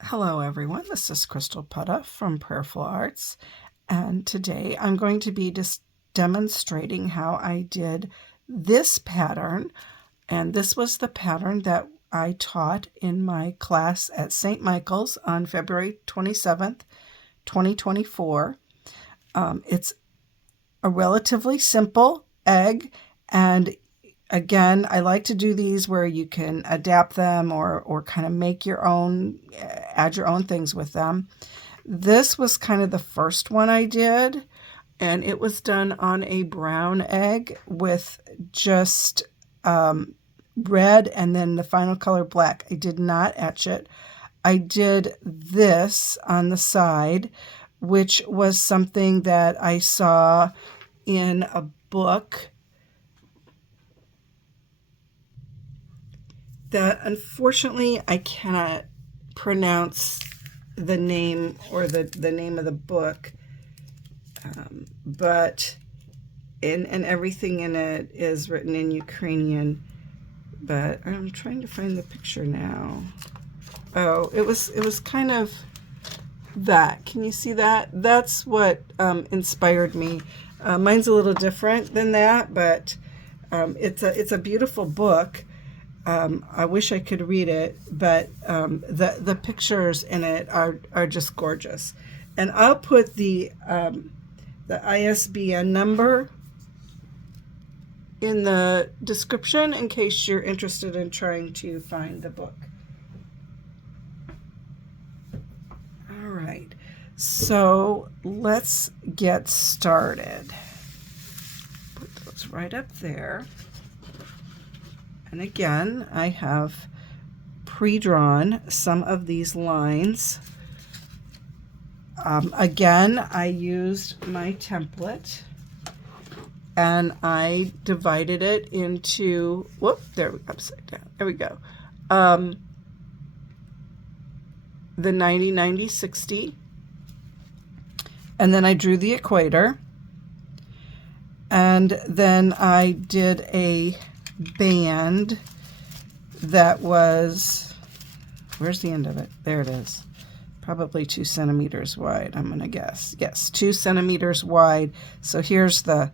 Hello everyone, this is Crystal Potthoff from Prayerful Arts, and today I'm going to be just demonstrating how I did this pattern, and this was the pattern that I taught in my class at St. Michael's on February 27th, 2024. It's a relatively simple egg, and again, I like to do these where you can adapt them or kind of make your own, add your own things with them. This was kind of the first one I did, and it was done on a brown egg with just red and then the final color black. I did not etch it. I did this on the side, which was something that I saw in a book that unfortunately I cannot pronounce the name or the name of the book, but and everything in it is written in Ukrainian, but I'm trying to find the picture now. Oh, it was kind of that. Can you see that? That's what inspired me. Mine's a little different than that, but it's a beautiful book. I wish I could read it, but the pictures in it are just gorgeous. And I'll put the ISBN number in the description in case you're interested in trying to find the book. All right, so let's get started. Put those right up there. And again, I have pre-drawn some of these lines. Again, I used my template and I divided it into, there we go, upside down. There we go. The 90, 90, 60. And then I drew the equator. And then I did a band that was, where's the end of it? There it is. Probably 2 centimeters wide, I'm going to guess. Yes, 2 centimeters wide. So here's the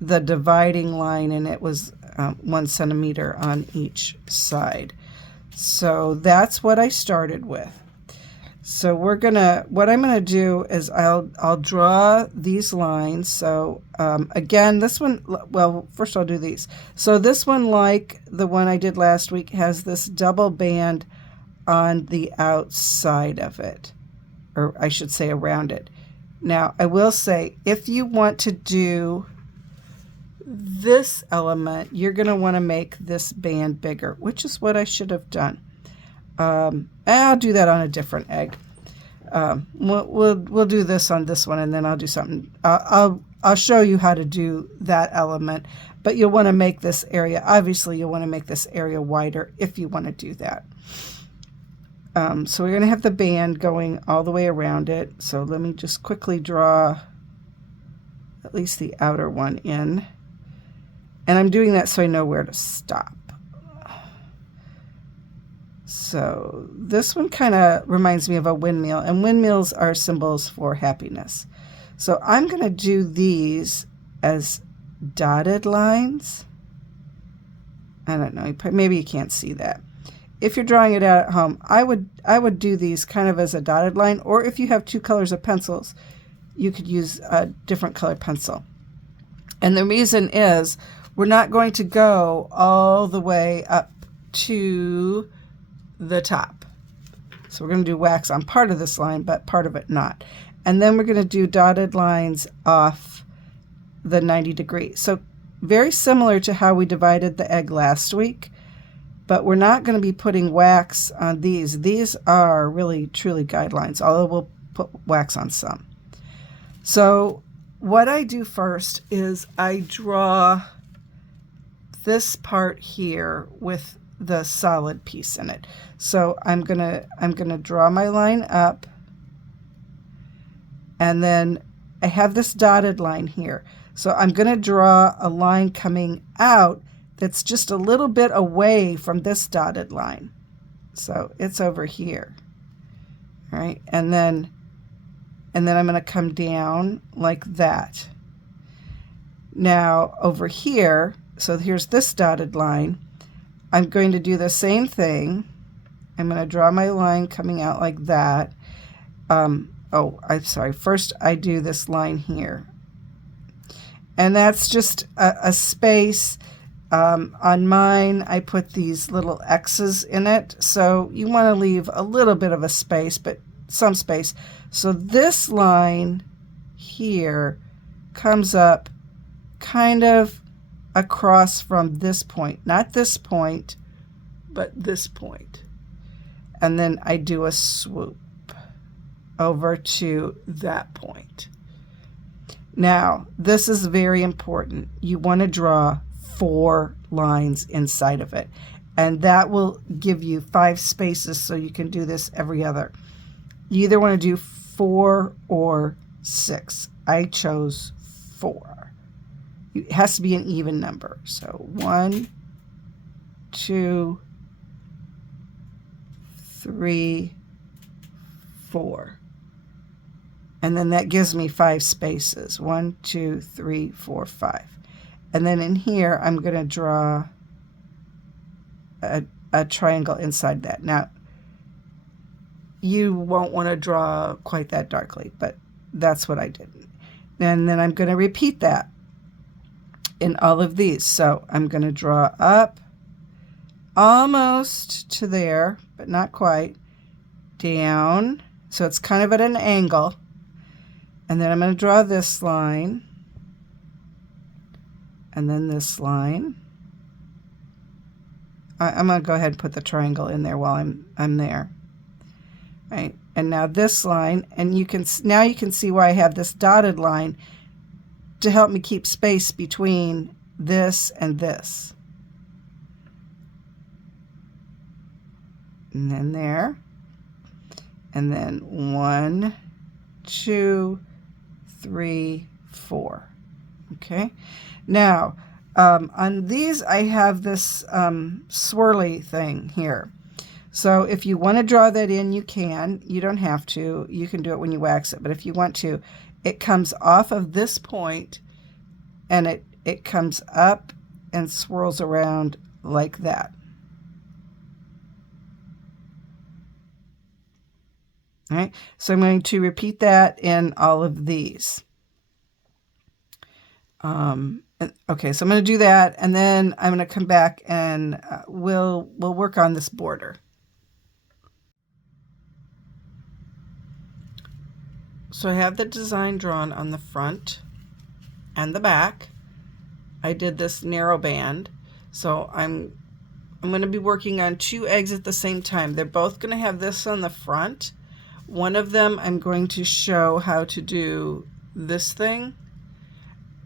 dividing line, and it was 1 centimeter on each side. So that's what I started with. So what I'm gonna do is I'll draw these lines. So again, this one, well, first I'll do these. So this one, like the one I did last week, has this double band on the outside of it, or I should say around it. Now, I will say, if you want to do this element, you're gonna wanna make this band bigger, which is what I should have done. I'll do that on a different egg. We'll do this on this one, and then I'll do something. I'll show you how to do that element, but you'll want to make this area. Obviously, you'll want to make this area wider if you want to do that. So we're going to have the band going all the way around it. So let me just quickly draw at least the outer one in, and I'm doing that so I know where to stop. So this one kind of reminds me of a windmill, and windmills are symbols for happiness. So I'm going to do these as dotted lines. I don't know, maybe you can't see that. If you're drawing it out at home, I would do these kind of as a dotted line, or if you have 2 colors of pencils, you could use a different color pencil. And the reason is we're not going to go all the way up to the top. So we're going to do wax on part of this line, but part of it not. And then we're going to do dotted lines off the 90 degree. So very similar to how we divided the egg last week, but we're not going to be putting wax on these. These are really truly guidelines, although we'll put wax on some. So what I do first is I draw this part here with the solid piece in it. So I'm gonna draw my line up, and then I have this dotted line here. So I'm gonna draw a line coming out that's just a little bit away from this dotted line. So it's over here. All right, and then I'm going to come down like that. Now over here, so here's this dotted line. I'm going to do the same thing. I'm going to draw my line coming out like that. Oh, I'm sorry. First I do this line here. And that's just a space. On mine, I put these little X's in it. So you want to leave a little bit of a space, but some space. So this line here comes up kind of across from this point. Not this point, but this point. And then I do a swoop over to that point. Now, this is very important. You want to draw 4 lines inside of it, and that will give you 5 spaces, so you can do this every other. You either want to do 4 or 6. I chose 4. It has to be an even number. So 1, 2, 3, 4. And then that gives me 5 spaces. 1, 2, 3, 4, 5. And then in here, I'm going to draw a triangle inside that. Now, you won't want to draw quite that darkly, but that's what I did. And then I'm going to repeat that in all of these. So I'm going to draw up almost to there, but not quite, down. So it's kind of at an angle. And then I'm going to draw this line, and then this line. I'm going to go ahead and put the triangle in there while I'm there. Right, and now this line, and you can see why I have this dotted line to help me keep space between this and this. And then there, and then 1, 2, 3, 4. Okay, now on these I have this swirly thing here. So if you want to draw that in, you can. You don't have to. You can do it when you wax it. But if you want to, it comes off of this point, and it comes up and swirls around like that. All right, so I'm going to repeat that in all of these. Okay, so I'm going to do that, and then I'm going to come back and we'll work on this border. So I have the design drawn on the front and the back. I did this narrow band, so I'm going to be working on 2 eggs at the same time. They're both going to have this on the front. One of them I'm going to show how to do this thing,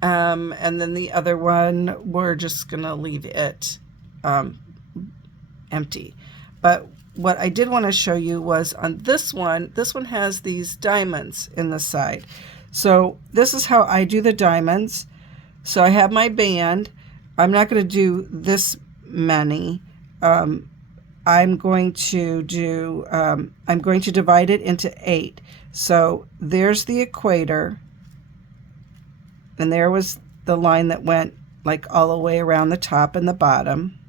and then the other one we're just going to leave it empty. But what I did want to show you was on this one has these diamonds in the side. So this is how I do the diamonds. So I have my band. I'm not going to do this many. I'm going to divide it into 8. So there's the equator, and there was the line that went like all the way around the top and the bottom.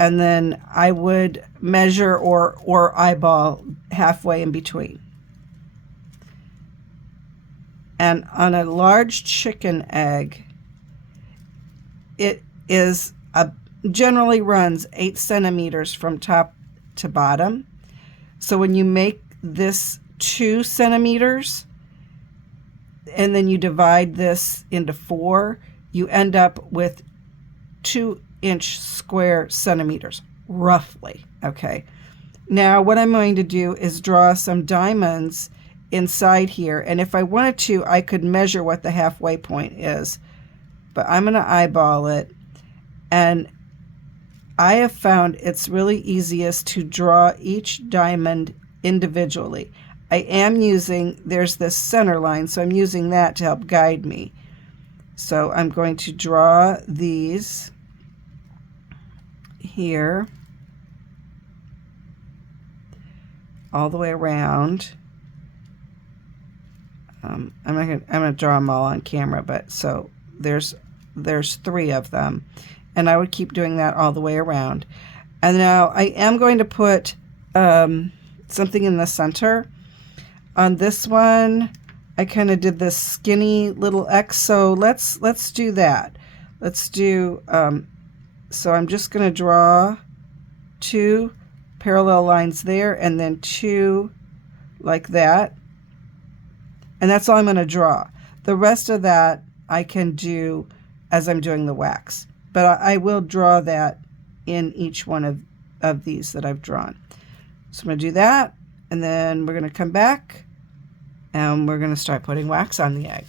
And then I would measure or eyeball halfway in between. And on a large chicken egg, it is generally runs 8 centimeters from top to bottom. So when you make this 2 centimeters and then you divide this into 4, you end up with 2-inch square centimeters, roughly. Okay. Now what I'm going to do is draw some diamonds inside here, and if I wanted to, I could measure what the halfway point is, but I'm going to eyeball it. And I have found it's really easiest to draw each diamond individually. I am using, there's this center line, so I'm using that to help guide me. So I'm going to draw these here. all the way around. I'm gonna draw them all on camera, but so there's 3 of them, and I would keep doing that all the way around. And now I am going to put something in the center. On this one, I kind of did this skinny little X, so let's do that. Let's do, so I'm just going to draw 2 parallel lines there, and then 2 like that. And that's all I'm going to draw. The rest of that I can do as I'm doing the wax. But I will draw that in each one of these that I've drawn. So I'm going to do that, and then we're going to come back, and we're going to start putting wax on the egg.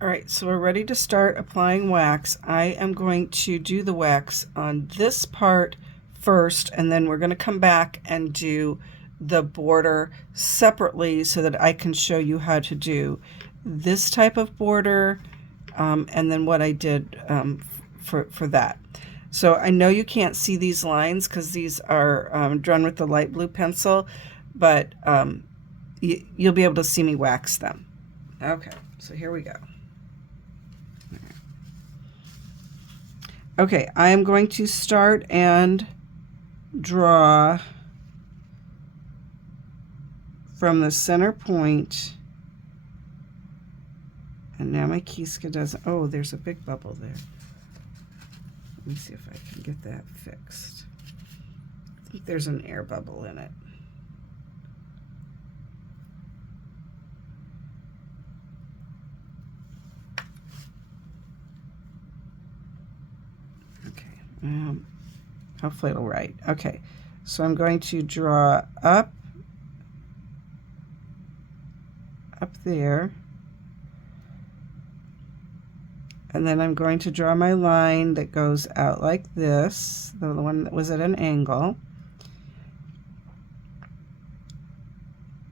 All right, so we're ready to start applying wax. I am going to do the wax on this part first, and then we're going to come back and do the border separately so that I can show you how to do this type of border, and then what I did for that. So I know you can't see these lines because these are drawn with the light blue pencil, but you'll be able to see me wax them. Okay, so here we go. Okay, I am going to start and draw from the center point. And now my Kiska doesn't, oh, there's a big bubble there. Let me see if I can get that fixed. I think there's an air bubble in it. Okay, hopefully it'll write. Okay, so I'm going to draw up there. And then I'm going to draw my line that goes out like this, the one that was at an angle.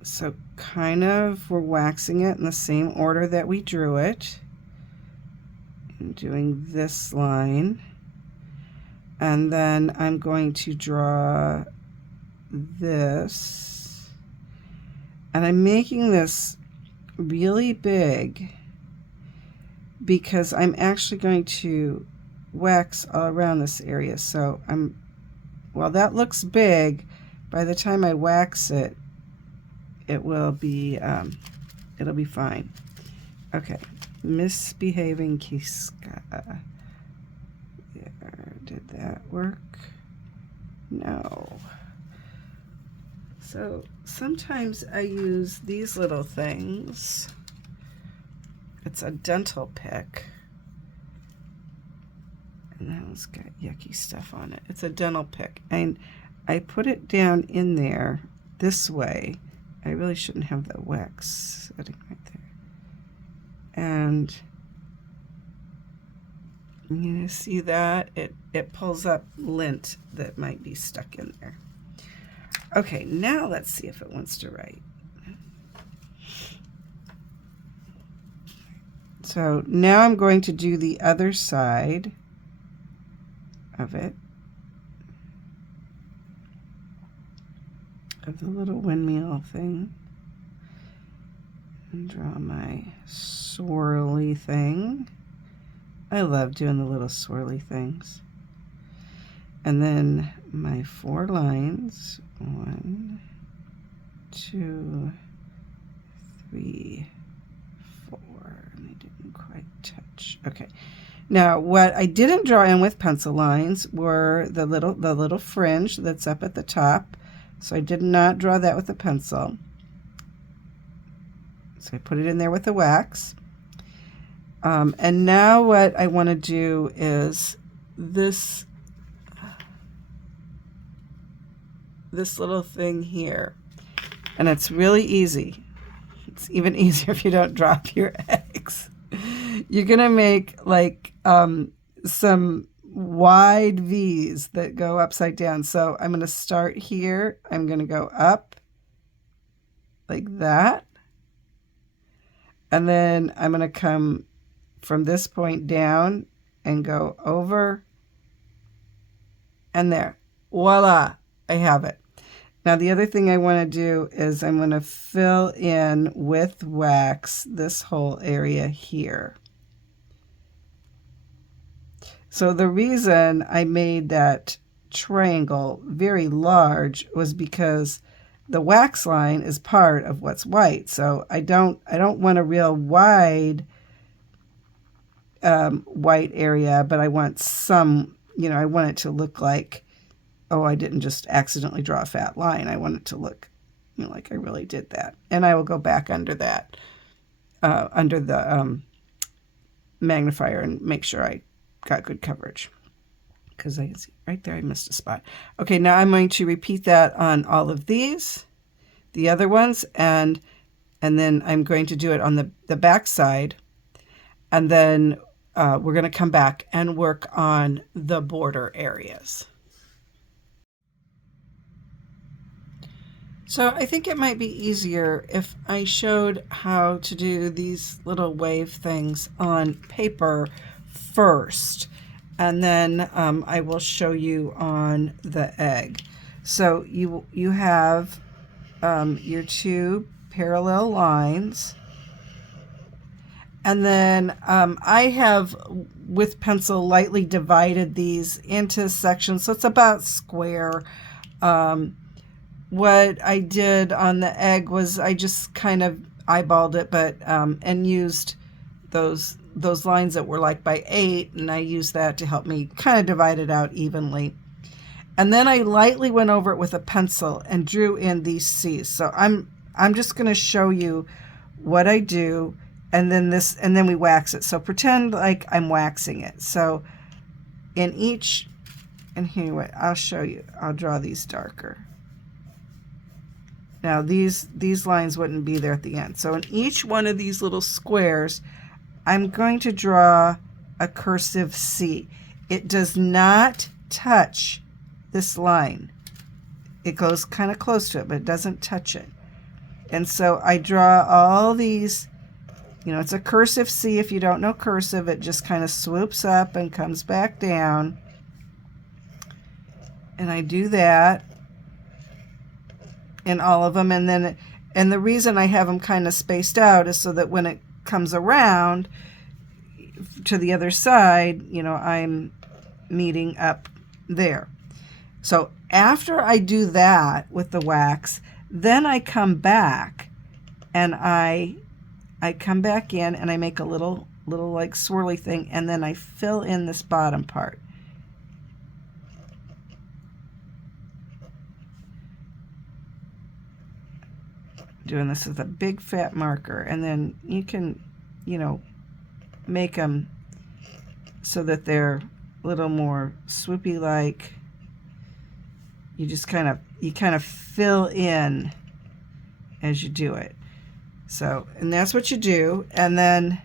So kind of we're waxing it in the same order that we drew it. And doing this line. And then I'm going to draw this. And I'm making this really big because I'm actually going to wax all around this area. So while that looks big, by the time I wax it, it will be, it'll be fine. Okay, misbehaving Kiska. There, did that work? No. So sometimes I use these little things. It's a dental pick. And that one's got yucky stuff on it. It's a dental pick. And I put it down in there this way. I really shouldn't have the wax sitting right there. And you see that? It pulls up lint that might be stuck in there. Okay, now let's see if it wants to write. So now I'm going to do the other side of it, of the little windmill thing, and draw my swirly thing. I love doing the little swirly things. And then my 4 lines, 1, 2, 3, 4, and they didn't quite touch. Okay. Now what I didn't draw in with pencil lines were the little fringe that's up at the top. So I did not draw that with a pencil. So I put it in there with the wax. And now what I want to do is this little thing here. And it's really easy. It's even easier if you don't drop your eggs. You're going to make like some wide V's that go upside down. So I'm going to start here. I'm going to go up like that. And then I'm going to come from this point down and go over and there. Voila, I have it. Now the other thing I want to do is I'm going to fill in with wax this whole area here. So the reason I made that triangle very large was because the wax line is part of what's white. So I don't want a real wide white area, but I want some, I want it to look like, oh, I didn't just accidentally draw a fat line. I want it to look, like I really did that. And I will go back under that, under the magnifier and make sure I got good coverage. Because I can see right there I missed a spot. Okay, now I'm going to repeat that on all of these, the other ones, and then I'm going to do it on the back side. And then we're going to come back and work on the border areas. So I think it might be easier if I showed how to do these little wave things on paper first, and then I will show you on the egg. So you have your two parallel lines, and then I have with pencil lightly divided these into sections, so it's about square. What I did on the egg was I just kind of eyeballed it, but and used those lines that were like by 8, and I used that to help me kind of divide it out evenly. And then I lightly went over it with a pencil and drew in these C's. So I'm just going to show you what I do, and then we wax it. So pretend like I'm waxing it. So in each, and here, I'll show you. I'll draw these darker. Now these lines wouldn't be there at the end. So in each one of these little squares, I'm going to draw a cursive C. It does not touch this line. It goes kind of close to it, but it doesn't touch it. And so I draw all these, it's a cursive C. If you don't know cursive, it just kind of swoops up and comes back down. And I do that in all of them, and the reason I have them kind of spaced out is so that when it comes around to the other side, I'm meeting up there. So after I do that with the wax, then I come back and I come back in and I make a little like swirly thing, and then I fill in this bottom part. Doing this with a big fat marker, and then you can make them so that they're a little more swoopy, like you just kind of fill in as you do it. So, and that's what you do, and then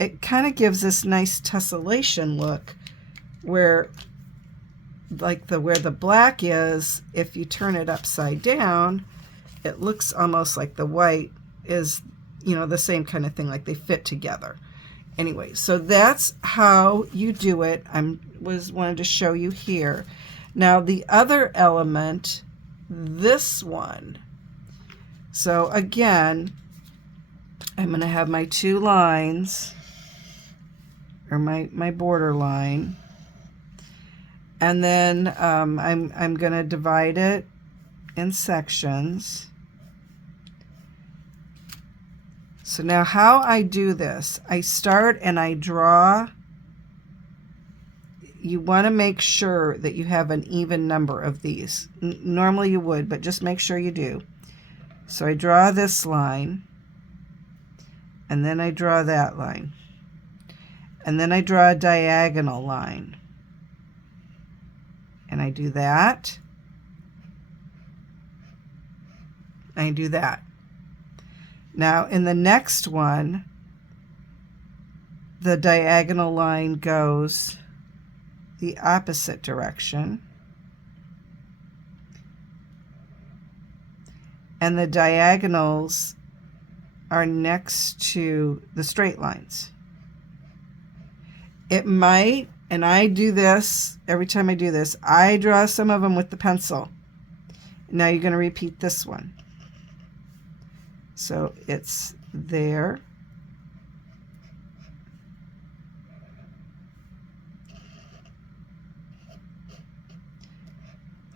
it kind of gives this nice tessellation look where where the black is, if you turn it upside down, it looks almost like the white is, the same kind of thing, like they fit together. Anyway, so that's how you do it. Wanted to show you here. Now the other element, this one. So again, I'm going to have my two lines, or my border line, and then I'm going to divide it in sections. So now how I do this, I start and I draw. You want to make sure that you have an even number of these. Normally you would, but just make sure you do. So I draw this line, and then I draw that line, and then I draw a diagonal line, and I do that, I do that. Now in the next one, the diagonal line goes the opposite direction, and the diagonals are next to the straight lines. It might And I do this, every time I do this, I draw some of them with the pencil. Now you're going to repeat this one. So it's there.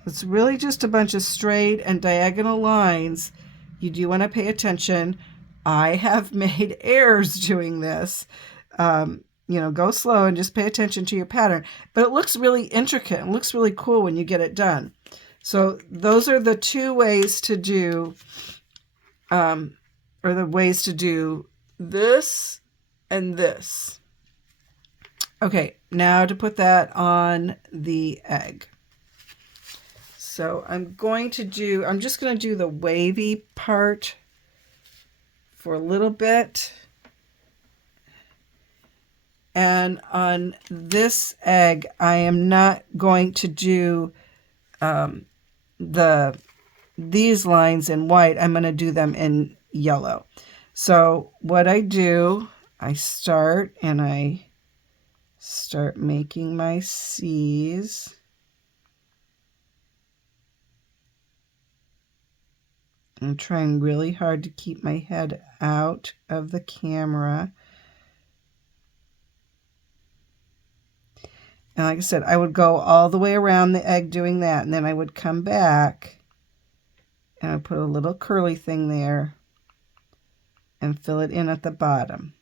It's really just a bunch of straight and diagonal lines. You do want to pay attention. I have made errors doing this. You know, go slow and just pay attention to your pattern. But it looks really intricate and looks really cool when you get it done. So those are the two ways to do, or the ways to do this and this. Okay, now to put that on the egg. So I'm just going to do the wavy part for a little bit. And on this egg, I am not going to do these lines in white. I'm going to do them in yellow. So what I do, I start making my C's. I'm trying really hard to keep my head out of the camera. And like I said, I would go all the way around the egg doing that, and then I would come back and I would put a little curly thing there and fill it in at the bottom.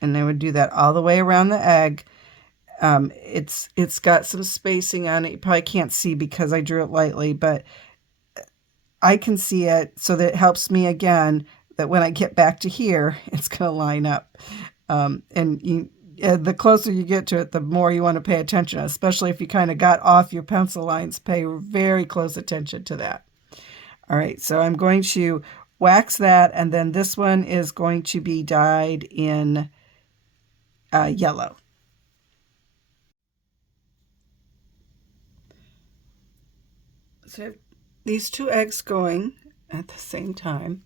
And I would do that all the way around the egg. It's got some spacing on it. You probably can't see because I drew it lightly, but I can see it, so that it helps me again that when I get back to here, it's going to line up. The closer you get to it, the more you want to pay attention, especially if you kind of got off your pencil lines. Pay very close attention to that. All right, so I'm going to wax that, and then this one is going to be dyed in yellow. So I have these two eggs going at the same time.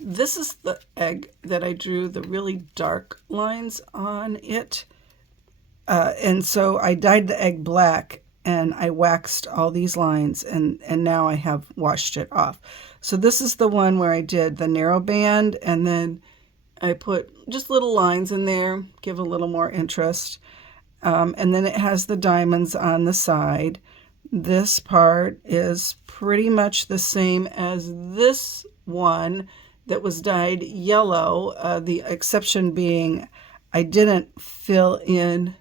This is the egg that I drew the really dark lines on it. And so I dyed the egg black and I waxed all these lines, and now I have washed it off. So this is the one where I did the narrow band, and then I put just little lines in there, give a little more interest. And then it has the diamonds on the side. This part is pretty much the same as this one that was dyed yellow, the exception being I didn't fill in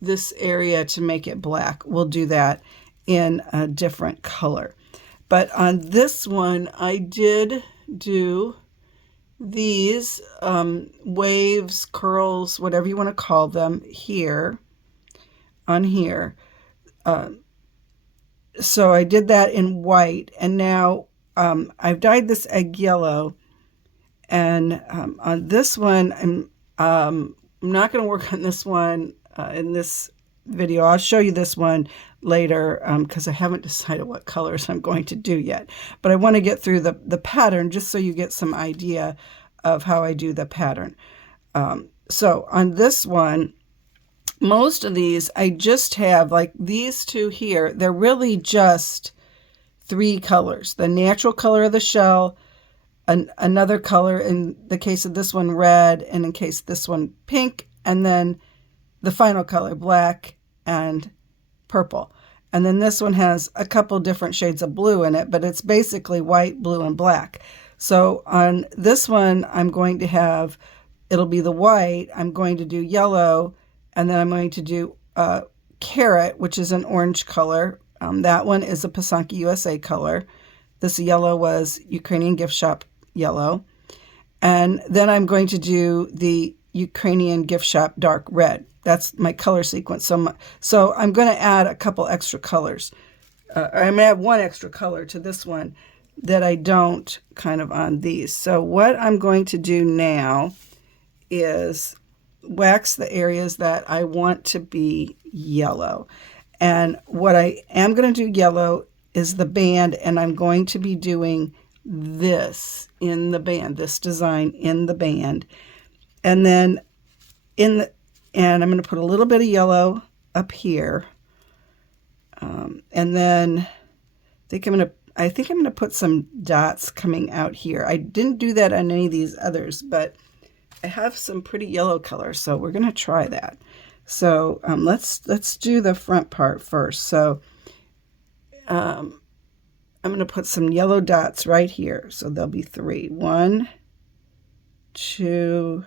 this area to make it black. We'll do that in a different color. But on this one, I did do these waves, curls, whatever you want to call them, here, on here. So I did that in white, and now I've dyed this egg yellow, and on this one, I'm not going to work on this one in this video. I'll show you this one later because I haven't decided what colors I'm going to do yet. But I want to get through the pattern just so you get some idea of how I do the pattern. So on this one, most of these I just have, like these two here, they're really just three colors. The natural color of the shell, another color, in the case of this one red, and in case of this one pink, and then the final color black and purple. And then this one has a couple different shades of blue in it, but it's basically white, blue, and black. So on this one, I'm going to have, it'll be the white, I'm going to do yellow, and then I'm going to do carrot, which is an orange color. That one is a Pysanky USA color. This yellow was Ukrainian gift shop yellow. And then I'm going to do the Ukrainian gift shop dark red. That's my color sequence. So I'm going to add a couple extra colors. I'm going to add one extra color to this one that I don't kind of on these. So what I'm going to do now is wax the areas that I want to be yellow. And what I am going to do yellow is the band, and I'm going to be doing this in the band, this design in the band. And then And I'm going to put a little bit of yellow up here. And then I think I'm going to put some dots coming out here. I didn't do that on any of these others, but I have some pretty yellow color, so we're going to try that. So let's do the front part first. So I'm going to put some yellow dots right here. So there'll be 3. 1, 2,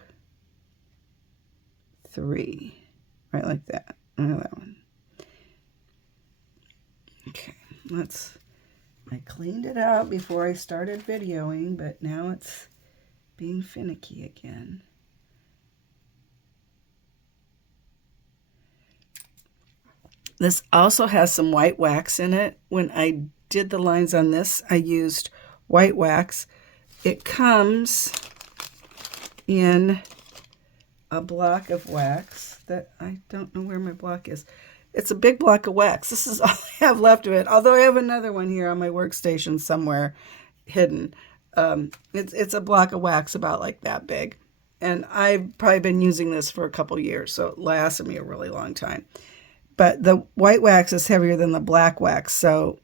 3. Right like that. That one. Okay, I cleaned it out before I started videoing, but now it's being finicky again. This also has some white wax in it. When I did the lines on this, I used white wax. It comes in a block of wax that I don't know where my block is. It's a big block of wax. This is all I have left of it, although I have another one here on my workstation somewhere hidden. It's a block of wax about like that big. And I've probably been using this for a couple years, so it lasted me a really long time. But the white wax is heavier than the black wax, so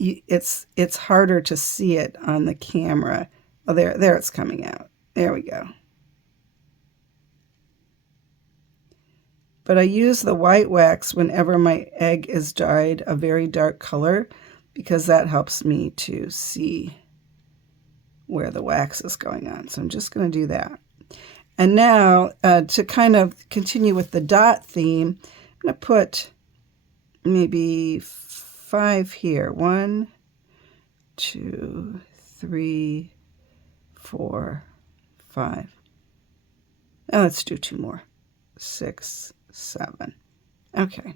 it's harder to see it on the camera. Oh, there it's coming out. There we go. But I use the white wax whenever my egg is dyed a very dark color because that helps me to see where the wax is going on. So I'm just going to do that. And now to kind of continue with the dot theme, I'm going to put maybe 5 here. 1, 2, 3, 4, 5. Now let's do 2 more. 6, 7. Okay.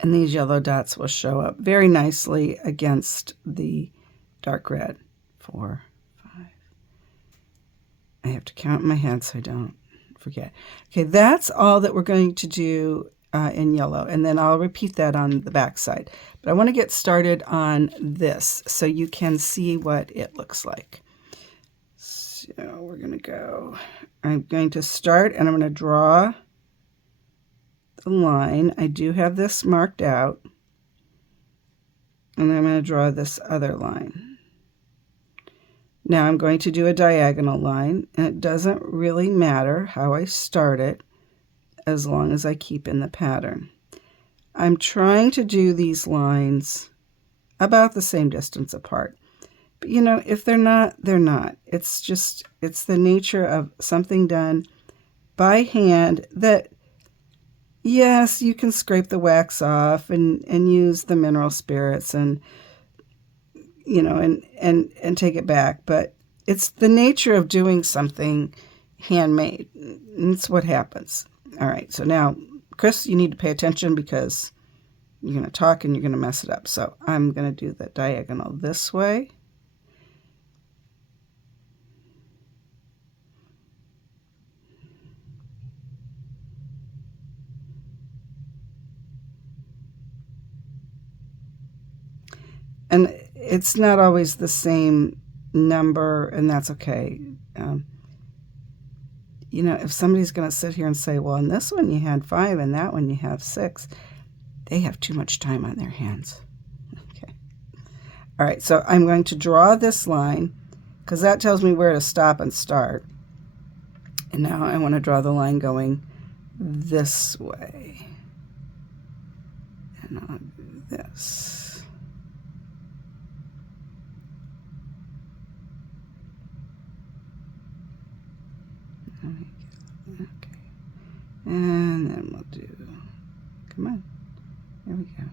And these yellow dots will show up very nicely against the dark red. 4, 5. I have to count in my head so I don't forget. Okay, that's all that we're going to do in yellow, and then I'll repeat that on the back side. But I want to get started on this so you can see what it looks like. So we're going to go, I'm going to start and I'm going to draw the line. I do have this marked out, and I'm going to draw this other line. Now I'm going to do a diagonal line, and it doesn't really matter how I start it as long as I keep in the pattern. I'm trying to do these lines about the same distance apart. But you know, if they're not, they're not. It's the nature of something done by hand that, yes, you can scrape the wax off and use the mineral spirits and, you know, and take it back. But it's the nature of doing something handmade. It's what happens. All right, so now, Chris, you need to pay attention because you're going to talk and you're going to mess it up. So I'm going to do the diagonal this way. And it's not always the same number, and that's okay. You know, if somebody's going to sit here and say, well, in this one you had 5 and that one you have 6, they have too much time on their hands. Okay. All right, so I'm going to draw this line because that tells me where to stop and start. And now I want to draw the line going this way. And I'll do this. Okay, and then we'll do, come on, there we go.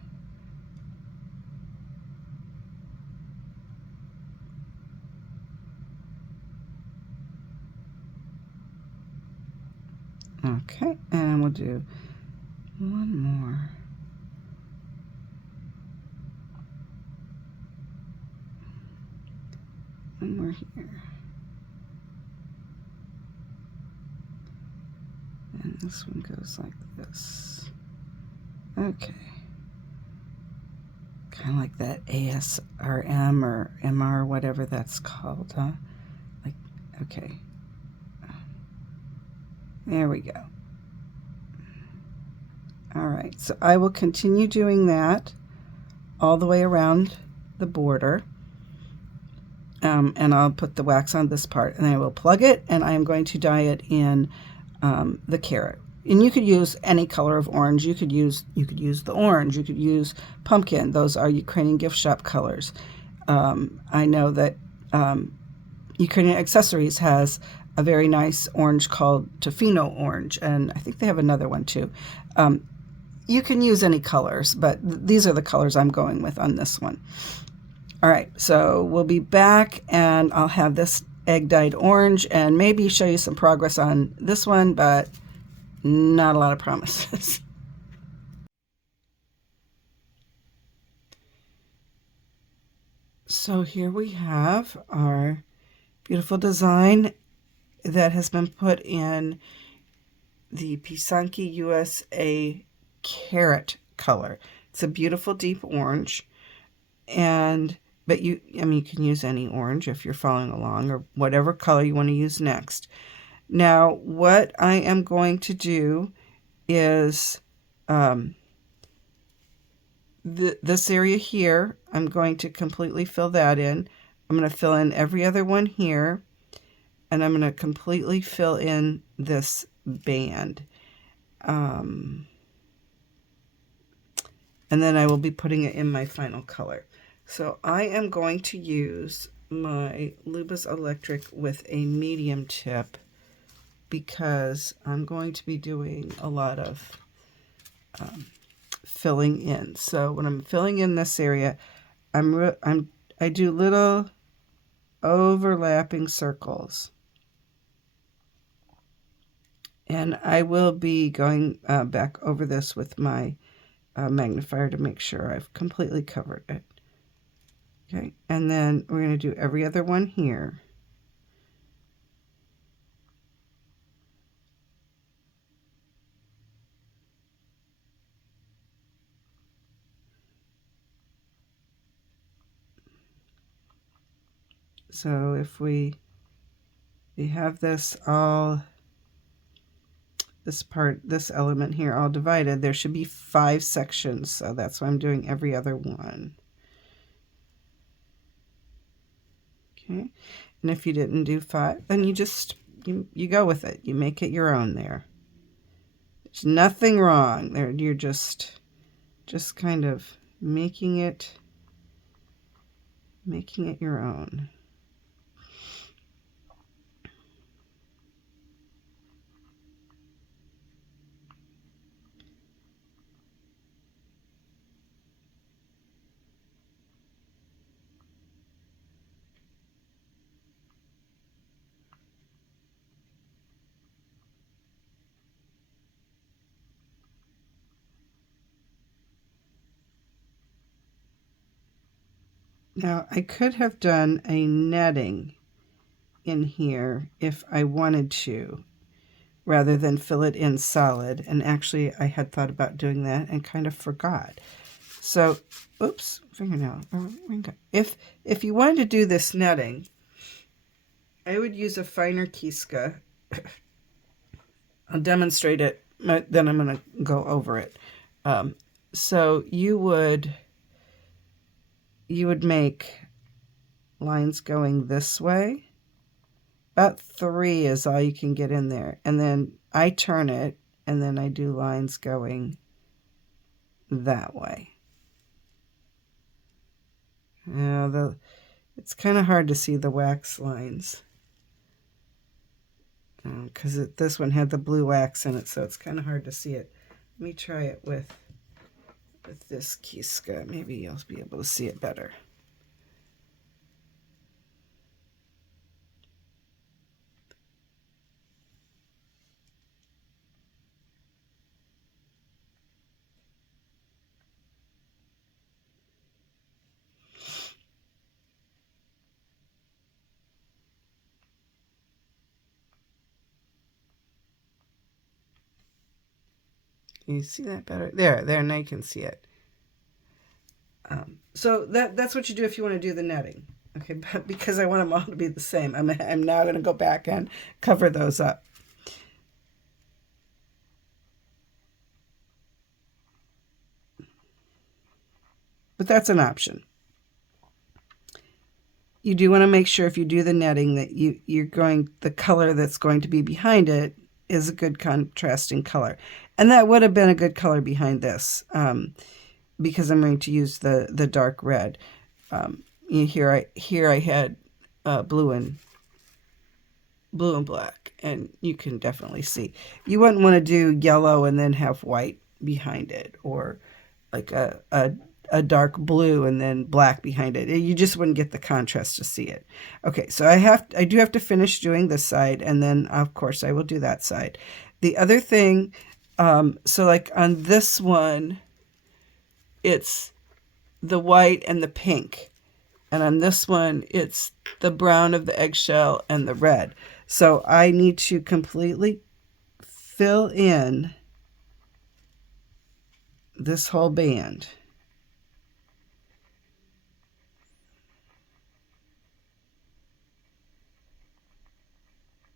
Okay, and we'll do one more. One more here. This one goes like this. Okay. Kind of like that ASRM or MR, whatever that's called, huh? Like, okay. There we go. All right, so I will continue doing that all the way around the border. And I'll put the wax on this part, and then I will plug it, and I am going to dye it in the carrot. And you could use any color of orange. You could use the orange. You could use pumpkin. Those are Ukrainian gift shop colors. I know that Ukrainian Accessories has a very nice orange called Tofino orange, and I think they have another one too. You can use any colors, but these are the colors I'm going with on this one. All right, so we'll be back, and I'll have this egg dyed orange and maybe show you some progress on this one, but not a lot of promises. So here we have our beautiful design that has been put in the Pysanky USA carrot color. It's a beautiful deep orange, but you can use any orange if you're following along, or whatever color you want to use next. Now, what I am going to do is this area here, I'm going to completely fill that in. I'm going to fill in every other one here, and I'm going to completely fill in this band. And then I will be putting it in my final color. So I am going to use my Lubas Electric with a medium tip because I'm going to be doing a lot of filling in. So when I'm filling in this area, I do little overlapping circles. And I will be going back over this with my magnifier to make sure I've completely covered it. Okay, and then we're going to do every other one here. So if we have this this element here all divided, there should be 5 sections. So that's why I'm doing every other one. Okay, and if you didn't do 5, then you go with it. You make it your own there. There's nothing wrong there. You're just kind of making it your own. Now, I could have done a netting in here if I wanted to, rather than fill it in solid. And actually, I had thought about doing that and kind of forgot. So, oops, fingernail. If you wanted to do this netting, I would use a finer Kiska. I'll demonstrate it, then I'm going to go over it. So you would make lines going this way. About 3 is all you can get in there. And then I turn it, and then I do lines going that way. Now, it's kind of hard to see the wax lines because this one had the blue wax in it, so it's kind of hard to see it. Let me try it with this Kiska. Maybe you'll be able to see it better. You see that better? There, now you can see it. So that's what you do if you want to do the netting. Okay, but because I want them all to be the same, I'm now going to go back and cover those up. But that's an option. You do want to make sure if you do the netting that the color that's going to be behind it is a good contrasting color. And that would have been a good color behind this because I'm going to use the dark red. Here I had blue and black, and you can definitely see. You wouldn't want to do yellow and then have white behind it, or like a dark blue and then black behind it. You just wouldn't get the contrast to see it. Okay, so I do have to finish doing this side, and then of course I will do that side. The other thing, so like on this one, it's the white and the pink. And on this one, it's the brown of the eggshell and the red. So I need to completely fill in this whole band.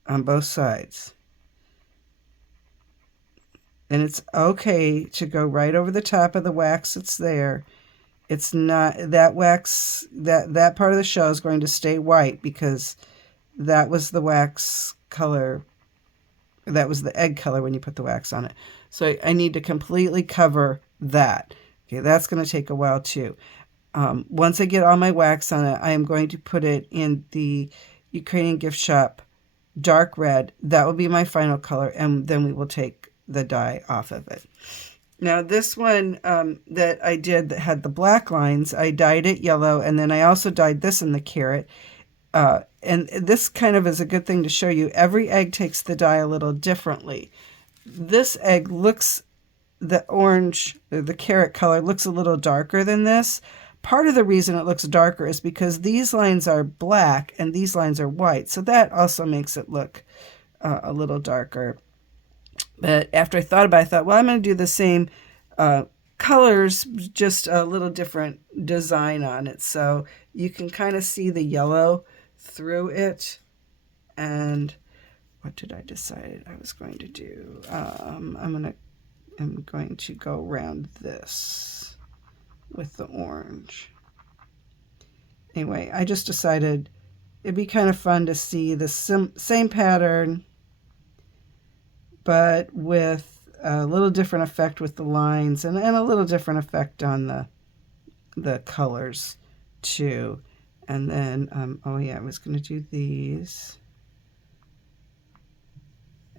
On both sides. And it's okay to go right over the top of the wax that's there. It's not, that wax, that part of the shell is going to stay white because that was the wax color, that was the egg color when you put the wax on it. So I need to completely cover that. Okay, that's going to take a while too. Once I get all my wax on it, I am going to put it in the Ukrainian gift shop dark red. That will be my final color, and then we will take the dye off of it. Now this one that I did that had the black lines, I dyed it yellow, and then I also dyed this in the carrot. And this kind of is a good thing to show you. Every egg takes the dye a little differently. This egg looks, the orange, the carrot color looks a little darker than this. Part of the reason it looks darker is because these lines are black and these lines are white. So that also makes it look a little darker. But after I thought about it, I thought, well, I'm going to do the same colors, just a little different design on it. So you can kind of see the yellow through it. And what did I decide I was going to do? I'm going to go around this with the orange. Anyway, I just decided it'd be kind of fun to see the same pattern, but with a little different effect with the lines and a little different effect on the colors too. And then, oh yeah, I was going to do these.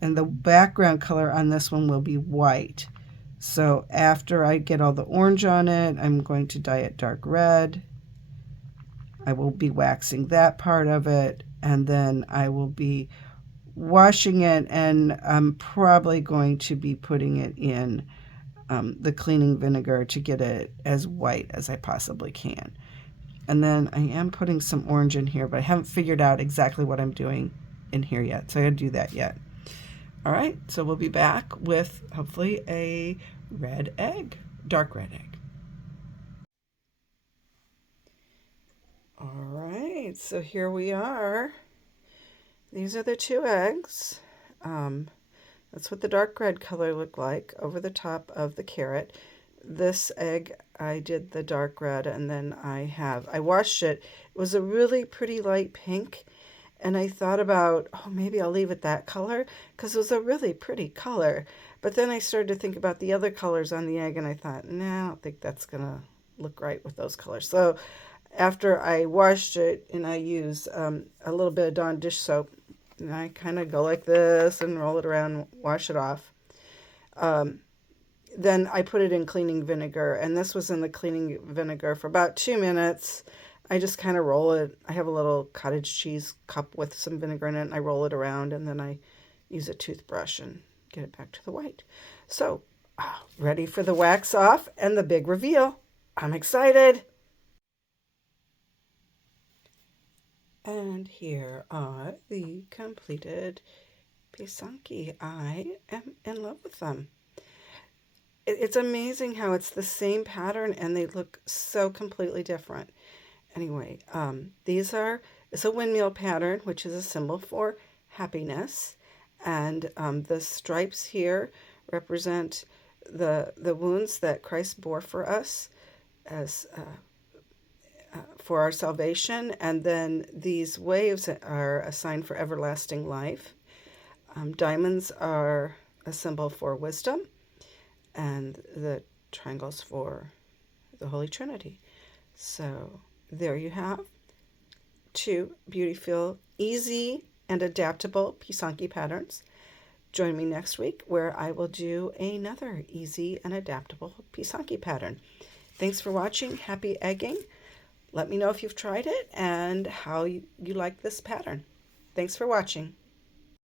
And the background color on this one will be white. So after I get all the orange on it, I'm going to dye it dark red. I will be waxing that part of it, and then I will be washing it, and I'm probably going to be putting it in the cleaning vinegar to get it as white as I possibly can. And then I am putting some orange in here, but I haven't figured out exactly what I'm doing in here yet, so I gotta do that yet. All right, so we'll be back with hopefully a red egg, dark red egg. All right, so here we are. These are the two eggs. That's what the dark red color looked like over the top of the carrot. This egg, I did the dark red, and then I washed it. It was a really pretty light pink. And I thought about, oh, maybe I'll leave it that color because it was a really pretty color. But then I started to think about the other colors on the egg, and I thought, nah, I don't think that's going to look right with those colors. So after I washed it, and I use a little bit of Dawn dish soap, and I kind of go like this and roll it around, wash it off. Then I put it in cleaning vinegar, and this was in the cleaning vinegar for about 2 minutes. I just kind of roll it. I have a little cottage cheese cup with some vinegar in it, and I roll it around, and then I use a toothbrush and get it back to the white. So, ready for the wax off and the big reveal. I'm excited. And here are the completed Pysanky. I am in love with them. It's amazing how it's the same pattern and they look so completely different. Anyway, it's a windmill pattern, which is a symbol for happiness. And the stripes here represent the wounds that Christ bore for us as for our salvation. And then these waves are a sign for everlasting life. Diamonds are a symbol for wisdom, and the triangles for the Holy Trinity. So there you have 2 beautiful, easy, and adaptable Pysanky patterns. Join me next week where I will do another easy and adaptable Pysanky pattern. Thanks for watching. Happy egging. Let me know if you've tried it and how you like this pattern. Thanks for watching.